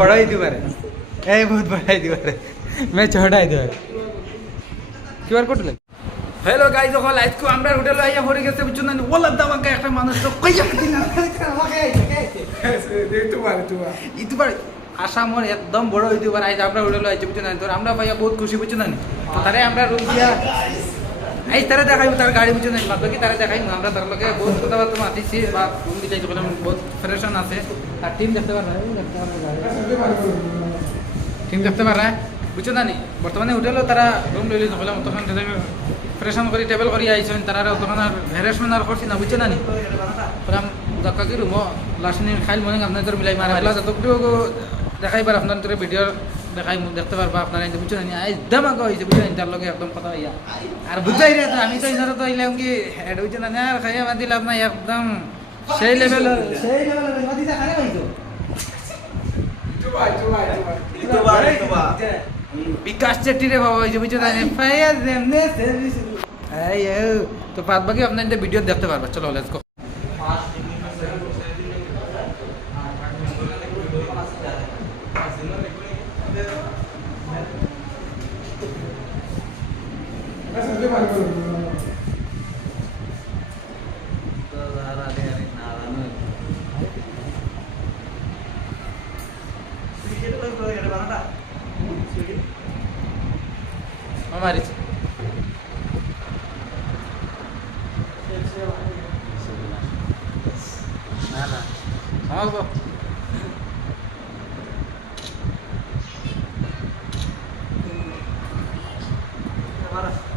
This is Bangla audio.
बड़ा यूट्यूबर है, बहुत बड़ा यूट्यूबर है, मैं छोटा यूट्यूबर। QR কোড লাগে। হ্যালো গাইজ, সকল আজকে আমরা হোটেলে আইয়া পড়ে গেছে বুঝছো না, ওলা দামাকা একটা মানুষ তো কইয়া দিন আমাকে ইউটিউবার আসামর একদম বড় ইউটিউবার আইজ আমরা হোটেলে আইছে বুঝছো না, তো আমরা ভাইয়া বহুত খুশি বুঝছো না, তো তারে আমরা রুম দিয়া এই তারা দেখাইব তার গাড়ি বুঝছো না, বাদ বাকি তারা দেখাইব আমরা তার লগে বহুত কথাবার্তা মাতিছি বা রুম দিতে যখন বহুত ফ্রেশন আছে আর টিম দেখতে পারবা, টিম দেখতে পারা বুঝছো না, বর্তমানে হোটেলও তারা রুম লইলে সকলে তখন ফ্রেশন করে টেবল করে আইছেন, তারা তখন আর হ্যারাসমেন্ট আর করছি না বুঝছো না, ওরা দেখা কি রুম লাস্টনি খাইল মনে আপনাদের মিলাই মারা হইলা যতটুকু দেখাইবার আপনার তোর ভিডিও দেখাই দেখতে পারবা আপনারা, বুঝছো না আই দামাকা হয়েছে বুঝছো না, তার লগে একদম কথা হইয়া আর বুঝাই রে আমি তো ইনারা তো আইলাম কি হেড বুঝছো না আর খাইয়া বাদ দিলাম না একদম সেই লেভেল মাদিটা খারাপ হইতো বিকাশ চেট্টি রে বাবা হয়েছে বুঝছো না, তো বাদ বাকি আপনার ভিডিও দেখতে পারবা। চলো let's go. Mari. Nada. Vamos, bro. Agora.